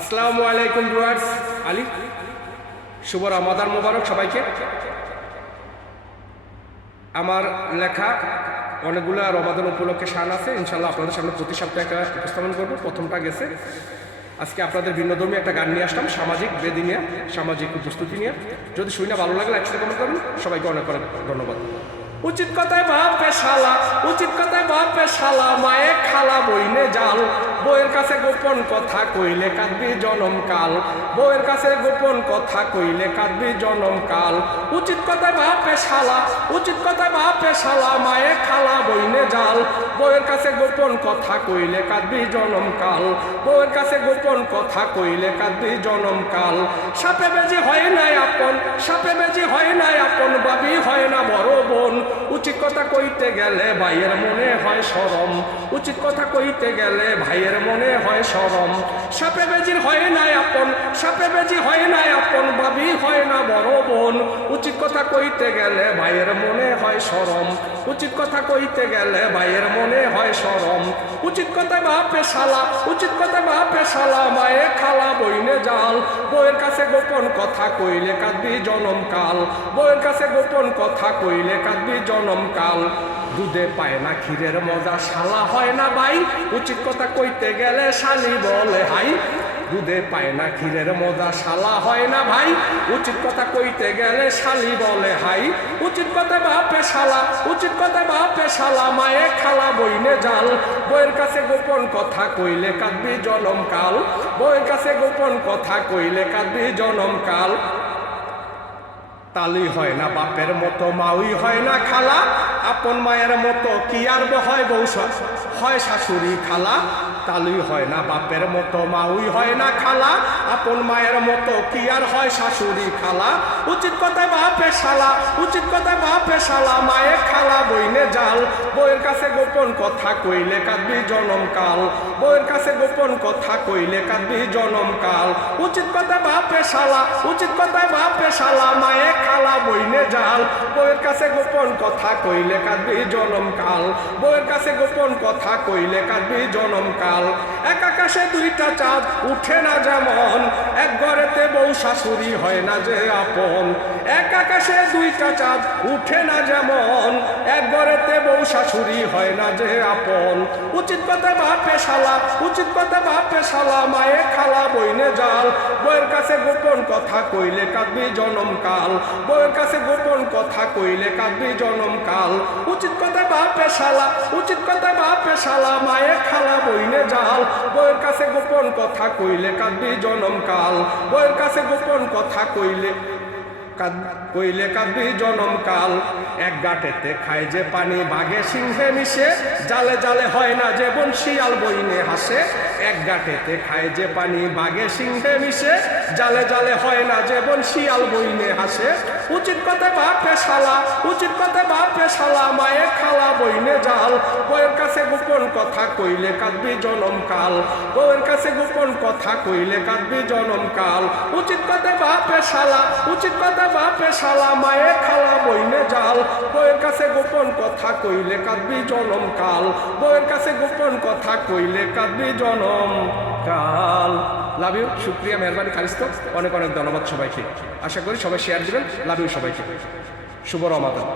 আসসালামু আলাইকুম ভিউয়ার্স, আলী শুভ রমাদান মোবারক সবাইকে। আমার লেখা অনেকগুলো রমাদান উপলক্ষে শান আছে, ইনশাল্লাহ আপনাদের সামনে প্রতি সপ্তাহে একটা উপস্থাপন করবো। প্রথমটা গেছে, আজকে আপনাদের ভিন্নধর্মী একটা গান নিয়ে আসলাম, সামাজিক বেদি নিয়ে, সামাজিক প্রস্তুতি নিয়ে। যদি শুনে ভালো লাগলে একসাথে কমেন্ট করুন। সবাইকে অনেক অনেক ধন্যবাদ। উচিত কথায় বাপে শালা, উচিত কথায় বাপে শালা, মায়ে খালা বইনে জাল, বইয়ের কাছে গোপন কথা কইলে কাঁদবি জনম কাল, বইয়ের কাছে গোপন কথা কইলে কাঁদবি জনম কাল। উচিত কথায় বাপে শালা, উচিত কথায় বাপে শালা, মায়ে খালা বইনে জাল, বইয়ের কাছে গোপন কথা কইলে কাঁদবি জনম কাল, বইয়ের কাছে গোপন কথা কইলে কাঁদবি জনম কাল। সাপে বেজি হয় নাই আপন, সাপে বেজি হয় নাই আপন, বাবি হয় না বড় বোন, উচিত কথা কইতে গেলে ভাইয়ের মনে হয় শরম, উচিত কথা কইতে গেলে ভাইয়ের মনে হয় শরম। সাপে বেজির হয় নাই আপন, সাপে বেজি হয় নাই আপন, বাবি হয় না বড় বোন, উচিত কথা কইতে গেলে ভাইয়ের মনে হয় শরম, উচিত কথা কইতে গেলে ভাইয়ের মনে হয় শরম। উচিত কথা বাপে শালা, উচিত কথা বাপে শালা, মায়ে খালা বইনে জাল, বইয়ের কাছে গোপন কথা কইলে কাঁদবি জনম কাল, বইয়ের কাছে গোপন কথা কইলে কাঁদবি জনম কাল। দুধে পায় না ক্ষীরের মজা, শালা হয় না ভাই, উচিত কথা কইতে গেলে শালি বলে হাই, দুধে পায় না ক্ষীরের মজা, শালা হয় না ভাই, উচিত কথা কইতে গেলে শালি বলে হাই। উচিত কথা বাপে শালা, উচিত কথা বাপে শালা, মায়ে খালা বইনে জাল, বইয়ের কাছে গোপন কথা কইলে কাঁদবি জনম কাল, বইয়ের কাছে গোপন কথা কইলে কাঁদবি জনম কাল। তালি হয় না বাপের মতো, মাউই হয় না খালা, আপন মায়ের মতো কি আর হয় বউ হয় শাশুড়ি খালা। তালি হয় না বাপের মতো, মাউই হয় না খালা, আপন মায়ের মতো কি আর হয় শাশুড়ি খালা। উচিত কথায় বাপে শালা, উচিত কথায় বাপে শালা, মায়ে খালা বইনে জাল, বইয়ের কাছে গোপন কথা কইলে কাঁদবি জনম কাল, বইয়ের কাছে গোপন কথা কইলে কাঁদবি জনম কাল। উচিত কথায় বাপে শালা, উচিত কথায় বাপে শালা, মায়ে খালা বইনে জাল, বইয়ের কাছে গোপন কথা কইলে কাঁদবি জনম কাল, বইয়ের কাছে গোপন কথা কইলে কাঁদবি জনম কাল। এক আকাশে দুইটা চাঁদ উঠে না যেমন, এক ঘরেতে বউ শাশুড়ি হয় না যে আপন, এক আকাশে দুইটা চাঁদ উঠে না যেমন, এক ঘরেতে বউ শাশুড়ি হয় না যে আপন। উচিত কথায় বাপে শালা, উচিত কথায় বাপে শালা, মায়ে খালা বইনে জাল, বইয়ের কাছে গোপন কথা কইলে কাঁদবি জনম কাল, বইয়ের কাছে গোপন কথা কইলে কাঁদবি জনম কাল। উচিত কথায় বাপে শালা, উচিত কথায় বাপে শালা, মায়ে খালা বইনে জাল, বইয়ের কাছে গোপন কথা কইলে কাঁদবি জনম কাল, বইয়ের কাছে গোপন কথা কইলে কইলে কাঁদবি জনম কাল। এক গাঁটেতে খায় যে পানি বাঘে সিংহে মিশে, জালে জালে হয় না যে বোন শিয়াল বইনে হাসে, এক গাঁটেতে খায় যে পানি বাঘে সিংহে মিশে, জালে জালে হয় না যে বোন শিয়াল বইনে হাসে। উচিত কথায় বাপে শালা, উচিত কথায় বাপে শালা, মায়ে খালা বইনে জাল, বইয়ের কাছে গোপন কথা কইলে কাঁদবি জনম কাল, বইয়ের কাছে গোপন কথা কইলে কাঁদবি জনম কাল। উচিত কথায় বাপে শালা, উচিত কথায় বাপে শালা, মায়ে খালা বইনে জাল, বইয়ের কাছে গোপন কথা কইলে কাঁদবি জনম কাল, বইয়ের কাছে গোপন কথা কইলে কাঁদবি জনম কাল। লাভ ইউ, শুক্রিয়া, মেহরবানি, খালিস্ত, অনেক অনেক ধন্যবাদ সবাইকে। আশা করি সবাই শেয়ার দিবেন। লাভ ইউ সবাইকে, শুভ রমাদান।